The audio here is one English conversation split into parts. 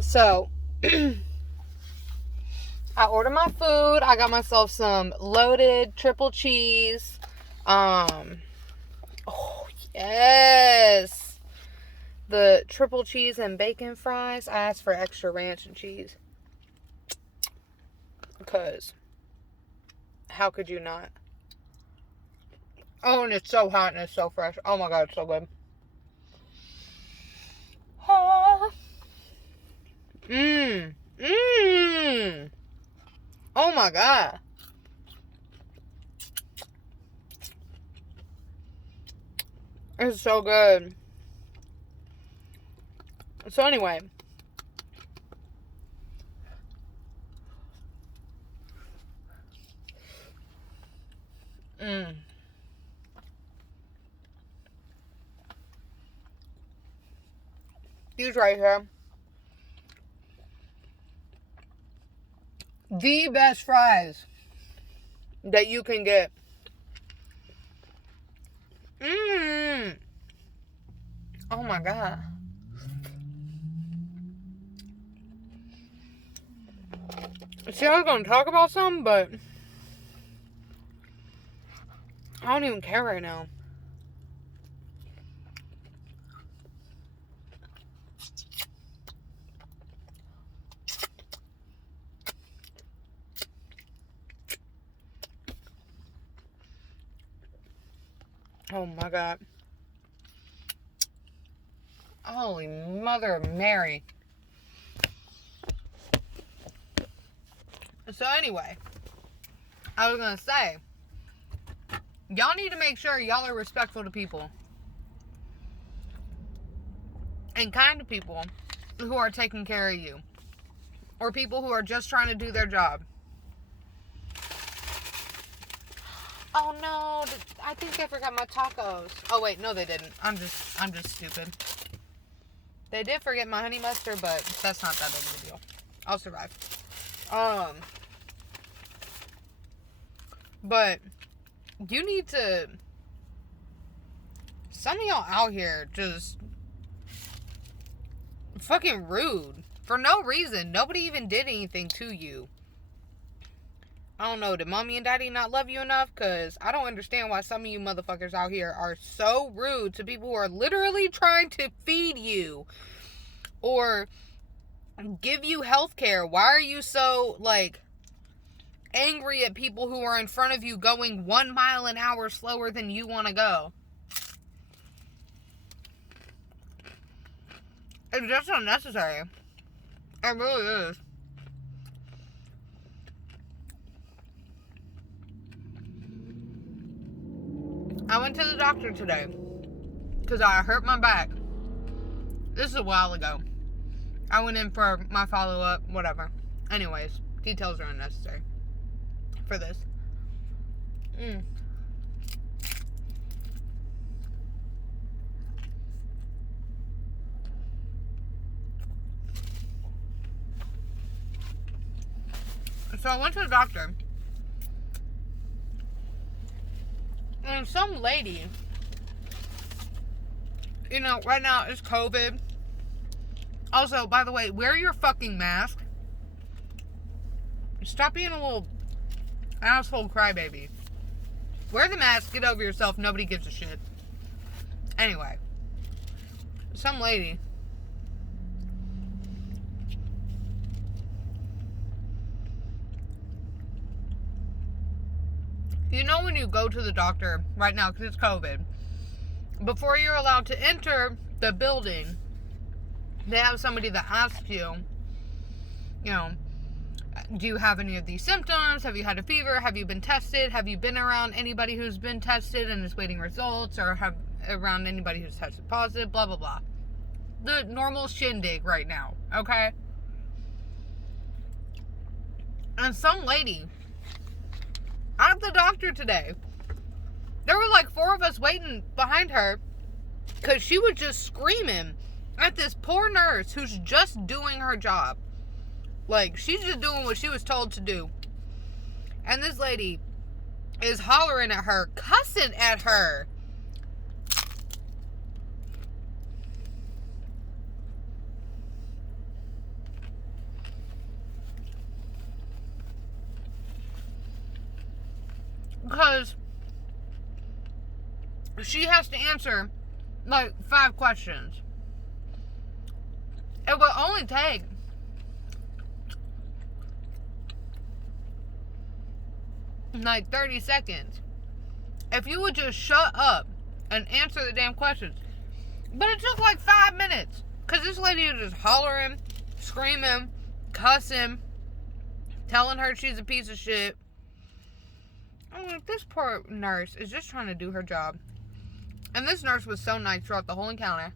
So, I ordered my food. I got myself some loaded triple cheese. Oh, yes. The triple cheese and bacon fries. I asked for extra ranch and cheese. Because, how could you not? Oh, and it's so hot and it's so fresh. Oh my God, it's so good. Oh my God. It's so good. So anyway. These right here. The best fries that you can get. Oh my God. See, I was going to talk about something, but I don't even care right now. Oh my God. Holy Mother of Mary. So anyway, I was going to say, y'all need to make sure y'all are respectful to people. And kind to people who are taking care of you. Or people who are just trying to do their job. Oh no, I think I forgot my tacos. Oh wait, no they didn't. I'm just stupid. They did forget my honey mustard, but that's not that big of a deal. I'll survive. But you need to. Some of y'all out here just fucking rude for no reason. Nobody even did anything to you. I don't know. Did mommy and daddy not love you enough? Because I don't understand why some of you motherfuckers out here are so rude to people who are literally trying to feed you or give you health care. Why are you so, like, angry at people who are in front of you going 1 mile an hour slower than you want to go? It's just unnecessary. It really is. I went to the doctor today because I hurt my back. This is a while ago. I went in for my follow-up, whatever. Anyways, details are unnecessary for this. So I went to the doctor. And some lady, you know, right now it's COVID. Also, by the way, wear your fucking mask. Stop being a little asshole crybaby. Wear the mask, get over yourself, nobody gives a shit. Anyway, some lady you know when you go to the doctor right now because it's COVID, before you're allowed to enter the building, they have somebody that asks you, you know, do you have any of these symptoms? Have you had a fever? Have you been tested? Have you been around anybody who's been tested and is waiting results? Or have around anybody who's tested positive? Blah, blah, blah. The normal shindig right now, okay? And some lady at the doctor today, there were like 4 of us waiting behind her because she was just screaming at this poor nurse who's just doing her job. Like, she's just doing what she was told to do. And this lady is hollering at her, cussing at her. because she has to answer like 5 questions. It will only take like 30 seconds if you would just shut up and answer the damn questions. But it took like 5 minutes because this lady was just hollering, screaming, cussing, telling her she's a piece of shit. I mean, this poor nurse is just trying to do her job. And this nurse was so nice throughout the whole encounter.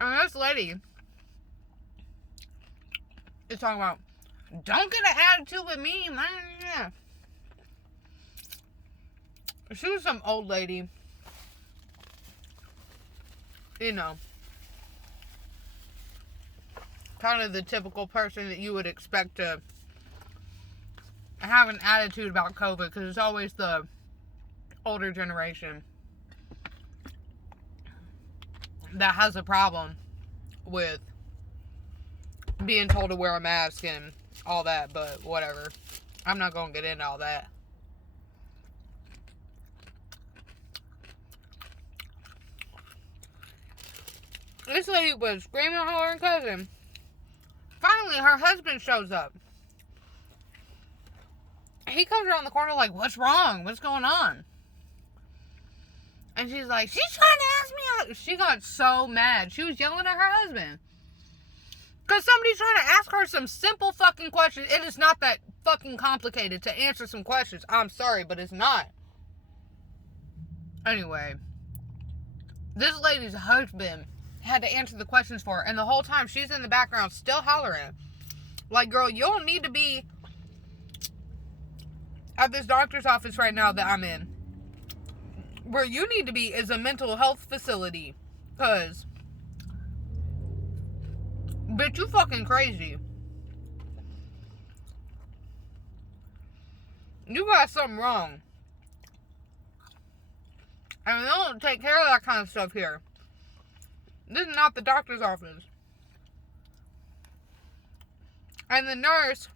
And this lady is talking about, don't get an attitude with me, man. She was some old lady. You know. Kind of the typical person that you would expect to have an attitude about COVID, because it's always the older generation that has a problem with being told to wear a mask and all that, but whatever. I'm not going to get into all that. This lady was screaming, hollering, cussing. Finally, her husband shows up. He comes around the corner like, what's wrong? What's going on? And she's like, she's trying to ask me out. She got so mad. She was yelling at her husband. Because somebody's trying to ask her some simple fucking questions. It is not that fucking complicated to answer some questions. I'm sorry, but it's not. Anyway. This lady's husband had to answer the questions for her. And the whole time she's in the background still hollering. Like, girl, you don't need to be at this doctor's office right now that I'm in. Where you need to be is a mental health facility. Because, bitch, you fucking crazy. You got something wrong. And they don't take care of that kind of stuff here. This is not the doctor's office. And the nurse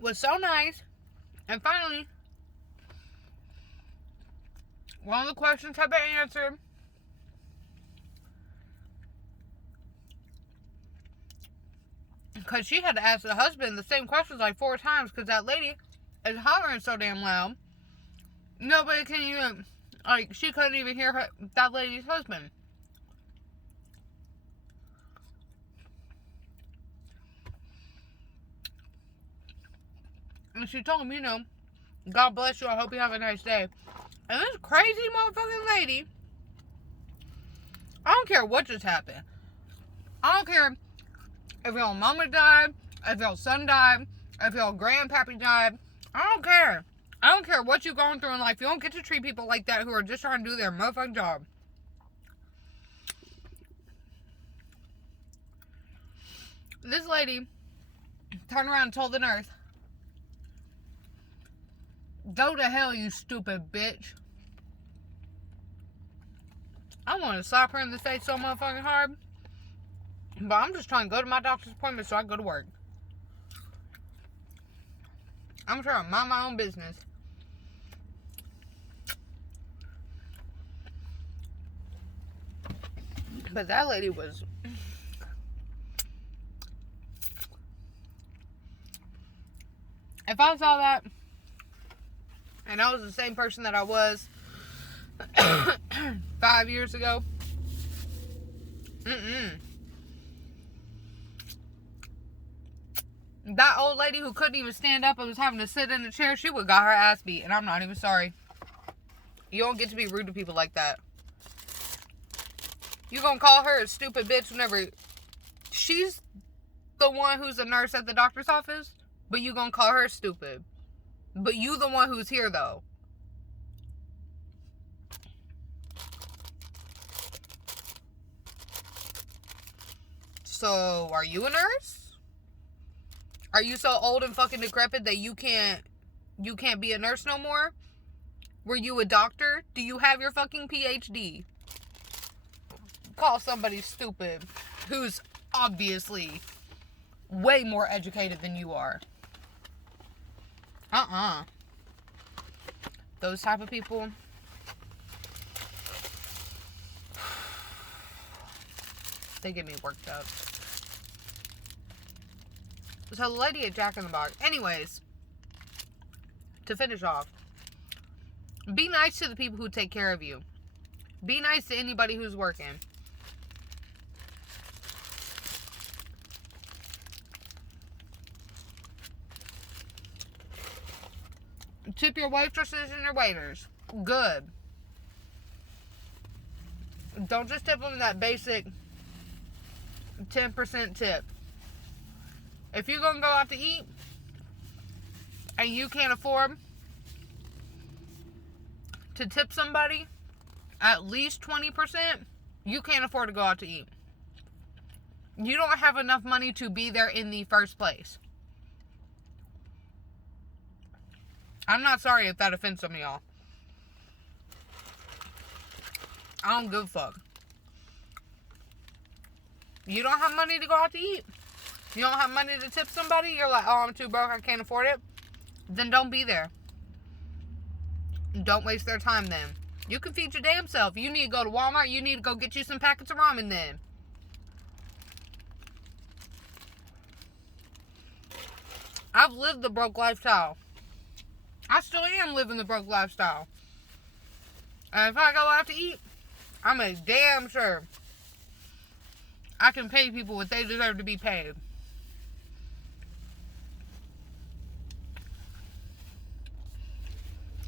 was so nice. And finally, one of the questions had been answered. Because she had to ask the husband the same questions like 4 times. Because that lady is hollering so damn loud. Nobody can even, like, she couldn't even hear that lady's husband. And she told him, you know, God bless you, I hope you have a nice day. And this crazy motherfucking lady, I don't care what just happened. I don't care if your mama died, if your son died, if your grandpappy died. I don't care. I don't care what you're going through in life. You don't get to treat people like that who are just trying to do their motherfucking job. This lady turned around and told the nurse, go to hell, you stupid bitch. I want to slap her in the face so motherfucking hard. But I'm just trying to go to my doctor's appointment so I can go to work. I'm trying to mind my own business. But that lady was... If I saw that, and I was the same person that I was 5 years ago, that old lady who couldn't even stand up and was having to sit in a chair, she would have got her ass beat. And I'm not even sorry. You don't get to be rude to people like that. You gonna call her a stupid bitch whenever she's the one who's a nurse at the doctor's office, but you gonna call her stupid. But you the one who's here, though. So, are you a nurse? Are you so old and fucking decrepit that you can't be a nurse no more? Were you a doctor? Do you have your fucking PhD? Call somebody stupid who's obviously way more educated than you are. Those type of people, they get me worked up. So the lady at Jack in the Box. Anyways, to finish off, be nice to the people who take care of you. Be nice to anybody who's working. Tip your waitresses and your waiters. Good. Don't just tip them that basic 10% tip. If you're going to go out to eat and you can't afford to tip somebody at least 20%, you can't afford to go out to eat. You don't have enough money to be there in the first place. I'm not sorry if that offends some of y'all. I don't give a fuck. You don't have money to go out to eat. You don't have money to tip somebody. You're like, oh, I'm too broke, I can't afford it. Then don't be there. Don't waste their time then. You can feed your damn self. You need to go to Walmart. You need to go get you some packets of ramen then. I've lived the broke lifestyle. I still am living the broke lifestyle. And if I go out to eat, I'm a damn sure I can pay people what they deserve to be paid.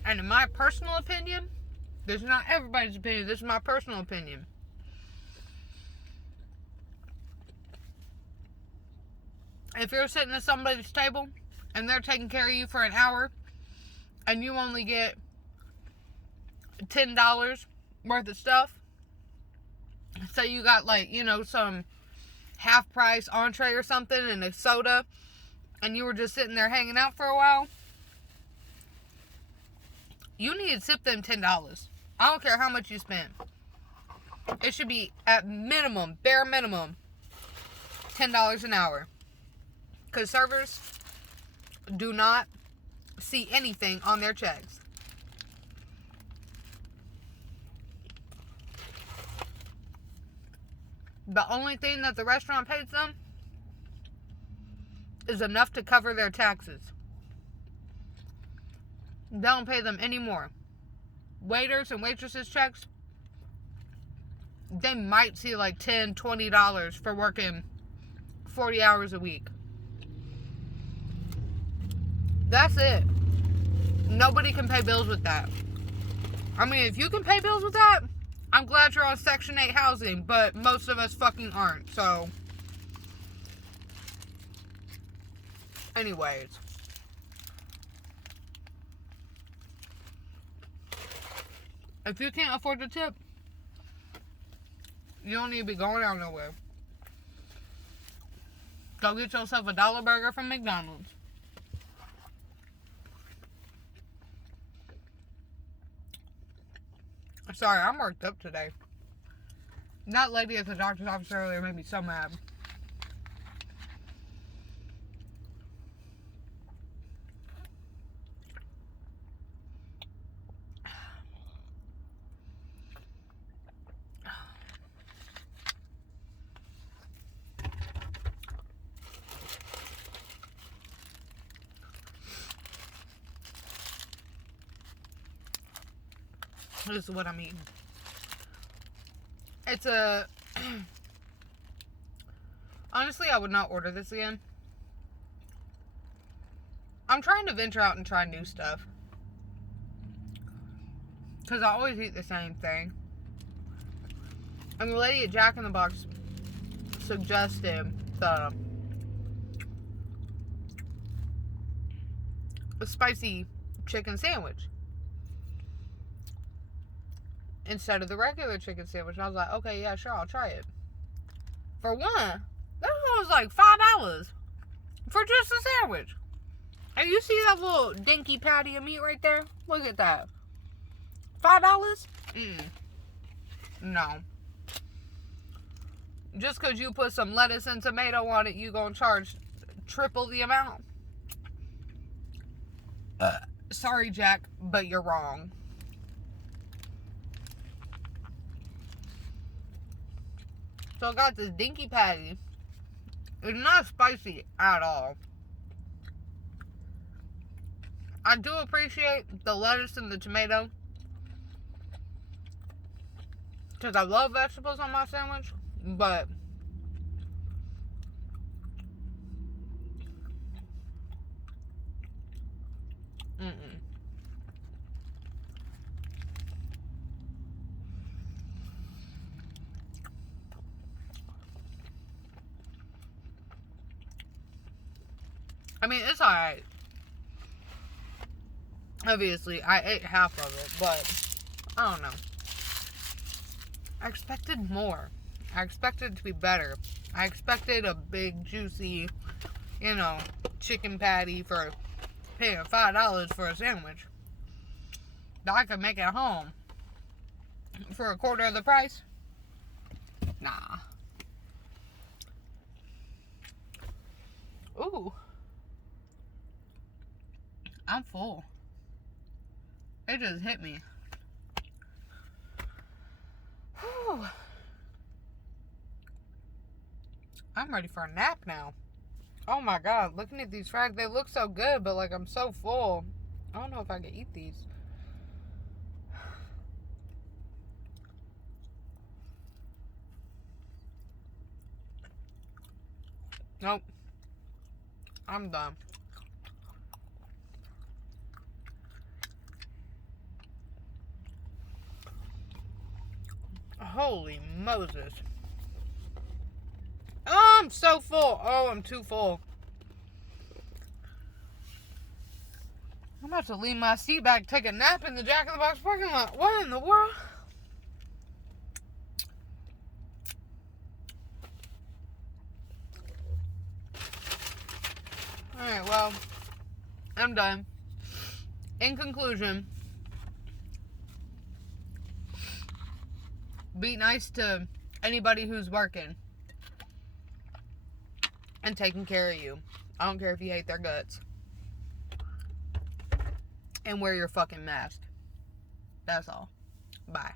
And in my personal opinion, this is not everybody's opinion, this is my personal opinion. If you're sitting at somebody's table and they're taking care of you for an hour and you only get $10 worth of stuff, so you got like, you know, some half price entree or something and a soda, and you were just sitting there hanging out for a while, you need to tip them $10. I don't care how much you spent. It should be at minimum, bare minimum, $10 an hour. Because servers do not see anything on their checks. The only thing that the restaurant pays them is enough to cover their taxes. They don't pay them any more. Waiters and waitresses checks, they might see like $10, $20 for working 40 hours a week. That's it. Nobody can pay bills with that. I mean, if you can pay bills with that, I'm glad you're on Section 8 housing, but most of us fucking aren't, so. Anyways. If you can't afford to tip, you don't need to be going out nowhere. Go get yourself a dollar burger from McDonald's. Sorry, I'm worked up today. That lady at the doctor's office earlier made me so mad. This is what I'm eating. It's a... Honestly, I would not order this again. I'm trying to venture out and try new stuff. Because I always eat the same thing. And the lady at Jack in the Box suggested the spicy chicken sandwich instead of the regular chicken sandwich. I was like, okay, yeah, sure, I'll try it. For one, that was like $5 for just a sandwich. And you see that little dinky patty of meat right there? Look at that. $5? No. Just because you put some lettuce and tomato on it, you gonna charge triple the amount? Sorry, Jack, but you're wrong. So I got this dinky patty. It's not spicy at all. I do appreciate the lettuce and the tomato, because I love vegetables on my sandwich, but I mean, it's alright. Obviously, I ate half of it, but I don't know. I expected more. I expected it to be better. I expected a big, juicy, chicken patty for paying $5 for a sandwich that I could make at home for a quarter of the price. Nah. Ooh. I'm full. It just hit me. Whew. I'm ready for a nap now. Oh my god, looking at these fries, they look so good, but like I'm so full. I don't know if I can eat these. Nope. I'm done. Holy Moses. Oh, I'm so full. Oh, I'm too full. I'm about to leave my seat back, take a nap in the Jack in the Box parking lot. What in the world? Alright, well, I'm done. In conclusion, be nice to anybody who's working and taking care of you. I don't care if you hate their guts. And wear your fucking mask. That's all. Bye.